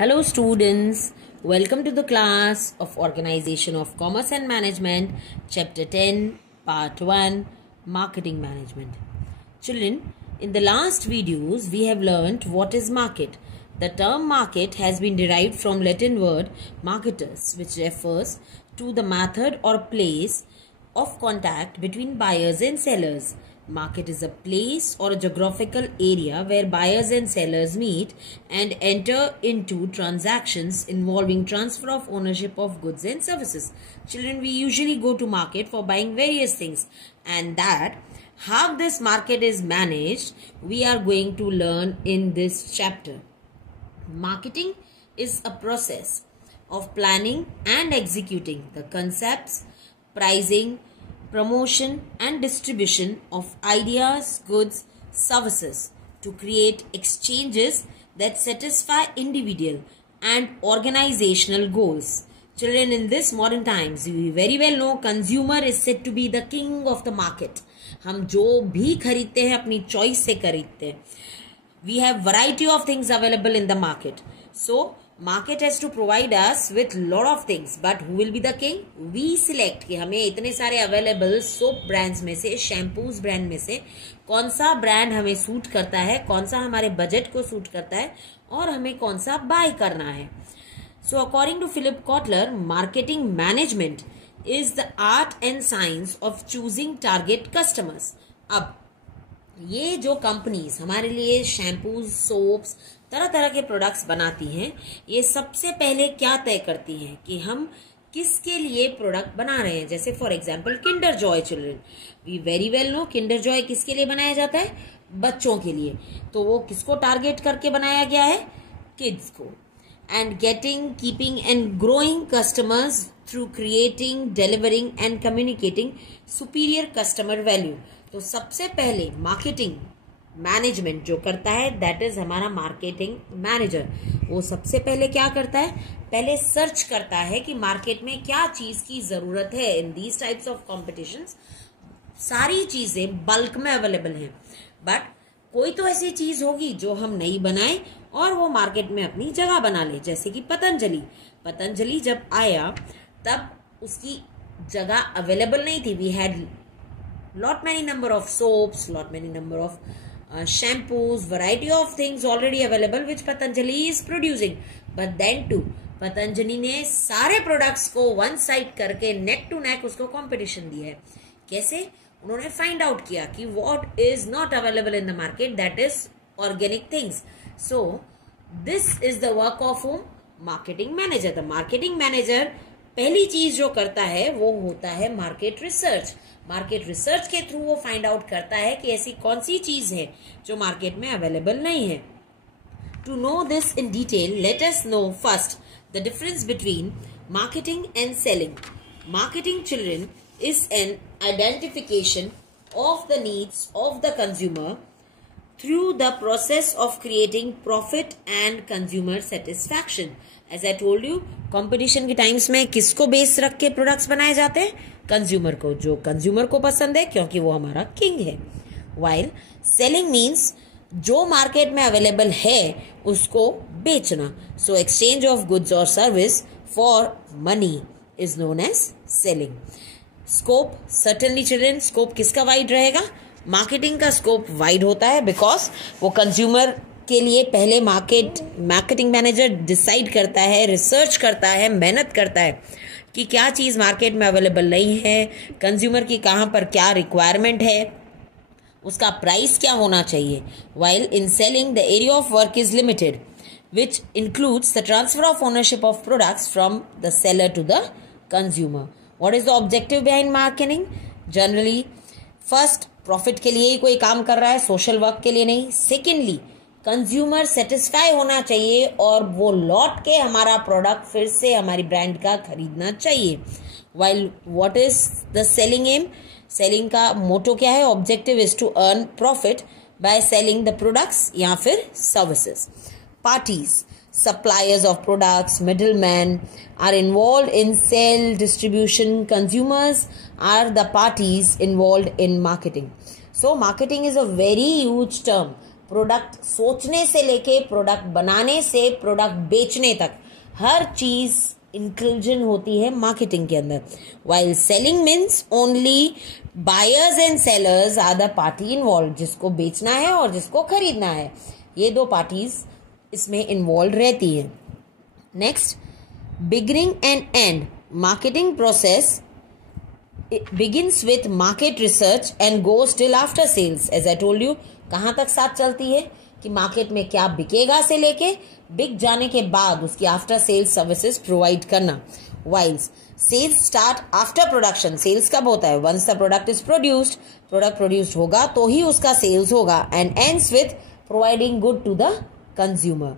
Hello students, welcome to the class of Organization of Commerce and Management, Chapter 10, Part 1, Marketing Management. Children, in the last videos we have learnt what is market. The term market has been derived from Latin word marketus, which refers to the method or place of contact between buyers and sellers. Market is a place or a geographical area where buyers and sellers meet and enter into transactions involving transfer of ownership of goods and services. Children, we usually go to market for buying various things, and that how this market is managed we are going to learn in this chapter. Marketing is a process of planning and executing the concepts, pricing, promotion and distribution of ideas, goods, services to create exchanges that satisfy individual and organizational goals. Children, in this modern times, we very well know consumer is said to be the king of the market. हम जो भी खरीदते हैं अपनी choice से खरीदते हैं. We have variety of things available in the market. So, market has to provide us with lot of things, but who will be the king? We select कि हमें इतने सारे available soap brands में से, shampoos brand में से कौन सा brand हमें सूट करता है, कौन सा हमारे बजट को सूट करता है और हमें कौन सा बाय करना है. So according to Philip Kotler, marketing management is the art and science of choosing target customers. अब ये जो कंपनीज हमारे लिए शैम्पूज, सोप्स, तरह तरह के प्रोडक्ट्स बनाती हैं, ये सबसे पहले क्या तय करती हैं कि हम किसके लिए प्रोडक्ट बना रहे हैं. जैसे for example Kinder Joy. Children, we very well know Kinder Joy किसके लिए बनाया जाता है? बच्चों के लिए. तो वो किसको टारगेट करके बनाया गया है? किड्स को. And getting, keeping and growing customers through creating, delivering and communicating superior customer value. तो सबसे पहले मार्केटिंग मैनेजमेंट जो करता है दैट इज हमारा मार्केटिंग मैनेजर. वो सबसे पहले क्या करता है? पहले सर्च करता है कि मार्केट में क्या चीज की जरूरत है. In these types of competitions सारी चीजें बल्क में अवेलेबल हैं, बट कोई तो ऐसी चीज होगी जो हम नहीं बनाए और वो मार्केट में अपनी जगह बना ले. जैसे कि पतंजलि जब आया तब उसकी जगह अवेलेबल नहीं थी. We had lot many number of soaps, lot many number of shampoos, variety of things already available which Patanjali is producing. But then too, Patanjali ने सारे products को one side करके neck to neck उसको competition दिया है. कैसे? उन्होंने find out किया कि what is not available in the market, that is organic things. So this is the work of whom? Marketing manager. The marketing manager पहली चीज जो करता है वो होता है मार्केट रिसर्च. मार्केट रिसर्च के थ्रू वो फाइंड आउट करता है कि ऐसी कौन सी चीज है जो मार्केट में अवेलेबल नहीं है. To know this in detail, let us know first the difference between marketing and selling. Marketing, children, is an identification of the needs of the consumer through the process of creating profit and consumer satisfaction. As I told you, competition के times में किसको base रख के products बनाए जाते हैं? Consumer को. जो कंज्यूमर को पसंद है क्योंकि वो हमारा किंग है. While selling means जो मार्केट में अवेलेबल है उसको बेचना. So exchange of goods or service for money is known as selling. Scope, certainly children, scope किसका वाइड रहेगा? मार्केटिंग का स्कोप वाइड होता है बिकॉज वो कंज्यूमर के लिए पहले मार्केटिंग मैनेजर डिसाइड करता है, रिसर्च करता है, मेहनत करता है कि क्या चीज़ मार्केट में अवेलेबल नहीं है, कंज्यूमर की कहाँ पर क्या रिक्वायरमेंट है, उसका प्राइस क्या होना चाहिए. While in selling the area of work is limited which includes the transfer of ownership of products from the seller to the consumer. What is the objective behind marketing? Generally first, profit के लिए ही कोई काम कर रहा है, social work के लिए नहीं. सेकेंडली, कंज्यूमर सेटिस्फाई होना चाहिए और वो लौट के हमारा प्रोडक्ट फिर से हमारी ब्रांड का खरीदना चाहिए. While what is the selling aim? Selling का मोटो क्या है? Objective is to earn profit by selling the products या फिर services. Parties, suppliers of products, middlemen are involved in sale, distribution. Consumers are the parties involved in marketing. So marketing is a very huge term. Product सोचने से लेके product बनाने से product बेचने तक हर चीज इंक्लूजन होती है मार्केटिंग के अंदर. While selling means only buyers and sellers are the party involve. जिसको बेचना है और जिसको खरीदना है, ये दो पार्टीज इसमें इन्वॉल्व रहती है. Next, beginning and and. Marketing process begins with market research and goes till after sales. As I told you, कहाँ तक साथ चलती है कि मार्केट में क्या बिकेगा से लेके बिक जाने के बाद उसकी आफ्टर सेल्स सर्विसेज प्रोवाइड करना. Whiles sales start after production. Sales कब होता है? Once the product is produced. Product produced होगा तो ही उसका सेल्स होगा. And ends with providing good to the consumer.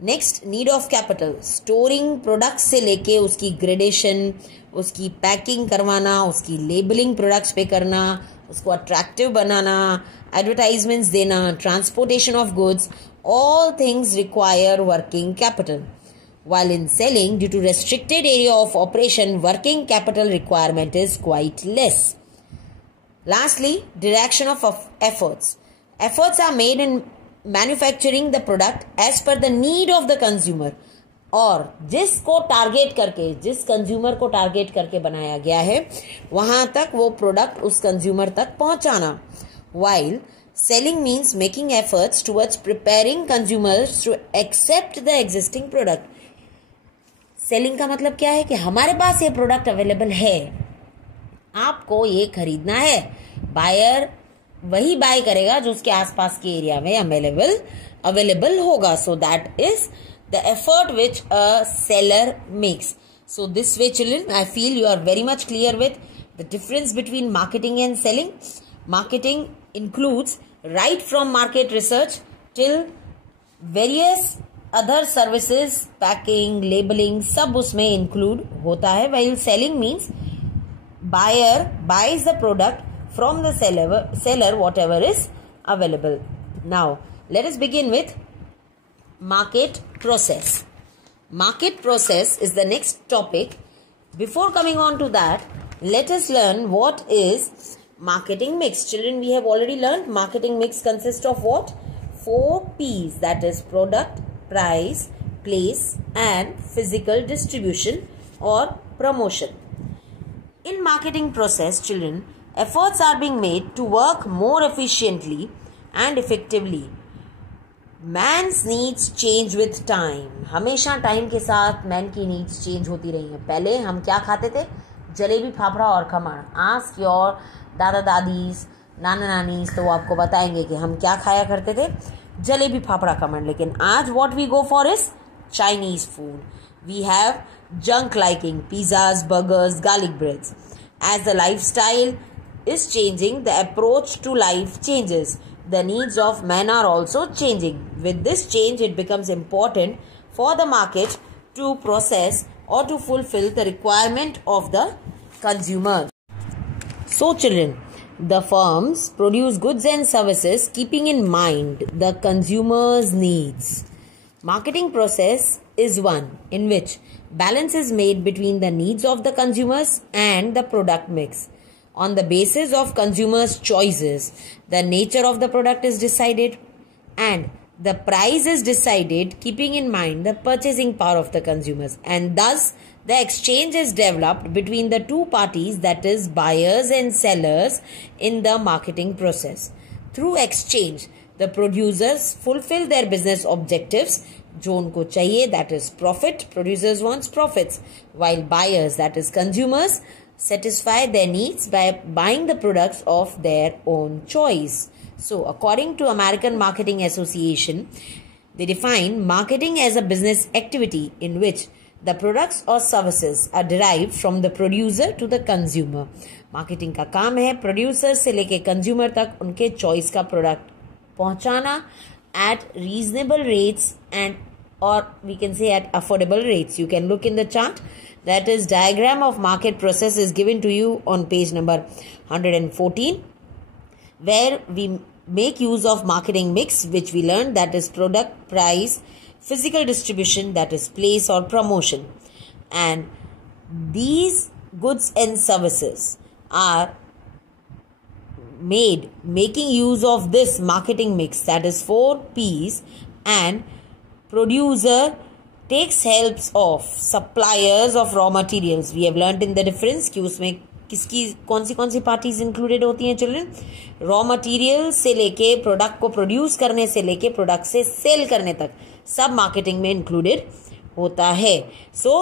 Next, need of capital. Storing product से लेके उसकी ग्रेडेशन, उसकी पैकिंग करवाना, उसकी लेबलिंग प्रोडक्ट्स पे करना, उसको अट्रैक्टिव बनाना, एडवर्टाइजमेंट्स देना, transportation of goods, all things require working capital. While in selling, due to restricted area of operation, working capital requirement is quite less. Lastly, direction of efforts. Efforts are made in manufacturing the product as per the need of the consumer. और जिसको target करके, जिस consumer को target करके बनाया गया है वहां तक वो प्रोडक्ट उस कंज्यूमर तक पहुंचाना. While selling means making efforts towards preparing consumers to accept the existing product. Selling का मतलब क्या है कि हमारे पास ये प्रोडक्ट अवेलेबल है, आपको ये खरीदना है. बायर वही बाय करेगा जो उसके आसपास के एरिया में अवेलेबल होगा. So that is the effort which a seller makes. So this way, children, I feel you are very much clear with the difference between marketing and selling. Marketing includes right from market research till various other services, packing, labeling, सब उसमें include होता है. While selling means buyer buys the product from the seller whatever is available. Now, let us begin with market process. Market process is the next topic. Before coming on to that, let us learn what is marketing mix. Children, we have already learned marketing mix consists of what? 4 P's, that is product, price, place and physical distribution or promotion. In marketing process, children, efforts are being made to work more efficiently and effectively. Man's needs change with time. हमेशा time के साथ man की needs change होती रही हैं. पहले हम क्या खाते थे? जलेबी, फाफड़ा और खमण. आस्क योर दादा दादीज, नाना नानीज, तो वो आपको बताएंगे कि हम क्या खाया करते थे. जलेबी, फाफड़ा, खमण. लेकिन आज what we go for is Chinese food. We have junk liking, pizzas, burgers, garlic breads. As the lifestyle is changing, the approach to life changes. The needs of men are also changing. With this change, it becomes important for the market to process or to fulfill the requirement of the consumer. So, children, the firms produce goods and services keeping in mind the consumer's needs. Marketing process is one in which balance is made between the needs of the consumers and the product mix. On the basis of consumers' choices, the nature of the product is decided and the price is decided keeping in mind the purchasing power of the consumers, and thus the exchange is developed between the two parties, that is buyers and sellers, in the marketing process. Through exchange, the producers fulfill their business objectives जो उनको चाहिए, that is profit. Producers wants profits, while buyers, that is consumers, satisfy their needs by buying the products of their own choice. So, according to American Marketing Association, they define marketing as a business activity in which the products or services are derived from the producer to the consumer. Marketing का काम है producer से लेके consumer तक उनके choice का product पहुंचाना at reasonable rates and or we can say at affordable rates. You can look in the chart. That is diagram of market process is given to you on page number 114, where we make use of marketing mix, which we learned, that is product, price, physical distribution, that is place or promotion. And these goods and services are made making use of this marketing mix, that is 4 P's, and producer takes helps of suppliers of raw materials. We have learnt in the difference कि उसमें किसकी कौन सी parties included होती हैं children. Raw material से लेके product को produce करने से लेके प्रोडक्ट से सेल करने तक सब मार्केटिंग में इंक्लूडेड होता है. सो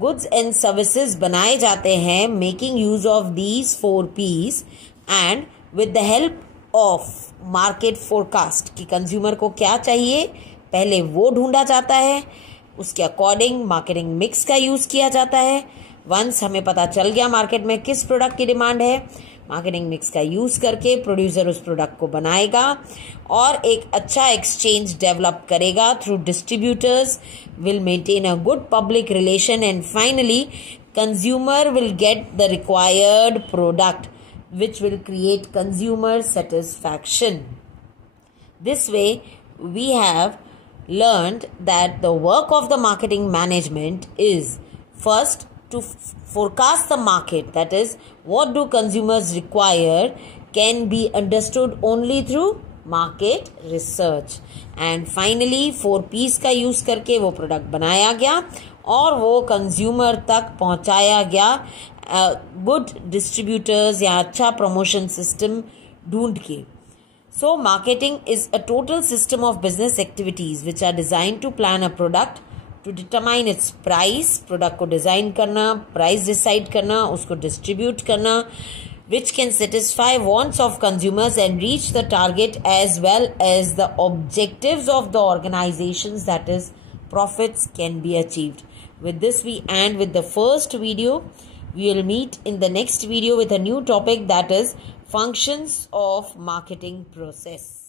गुड्स एंड सर्विसेज बनाए जाते हैं making use of these 4 P's and with the help of market forecast कि कंज्यूमर को क्या चाहिए पहले वो ढूंढा जाता है, उसके अकॉर्डिंग मार्केटिंग मिक्स का यूज किया जाता है. वंस हमें पता चल गया मार्केट में किस प्रोडक्ट की डिमांड है, मार्केटिंग मिक्स का यूज करके प्रोड्यूसर उस प्रोडक्ट को बनाएगा और एक अच्छा एक्सचेंज डेवलप करेगा through distributors, will maintain a good public relation and finally consumer will get the required product which will create consumer satisfaction. This way we have learned that the work of the marketing management is first to forecast the market, that is what do consumers require can be understood only through market research, and finally 4 P's का use करके वो product बनाया गया और वो consumer तक पहुंचाया गया गुड डिस्ट्रीब्यूटर्स या अच्छा प्रमोशन सिस्टम ढूंढ के. So marketing is a total system of business activities which are design to plan a product, to determine its price, product को डिजाइन करना, प्राइस डिसाइड करना, उसको डिस्ट्रीब्यूट करना, which can satisfy wants of consumers and reach the target as well as the objectives of the organizations, that is profits can be achieved. With this we end with the first video. We will meet in the next video with a new topic, that is functions of marketing process.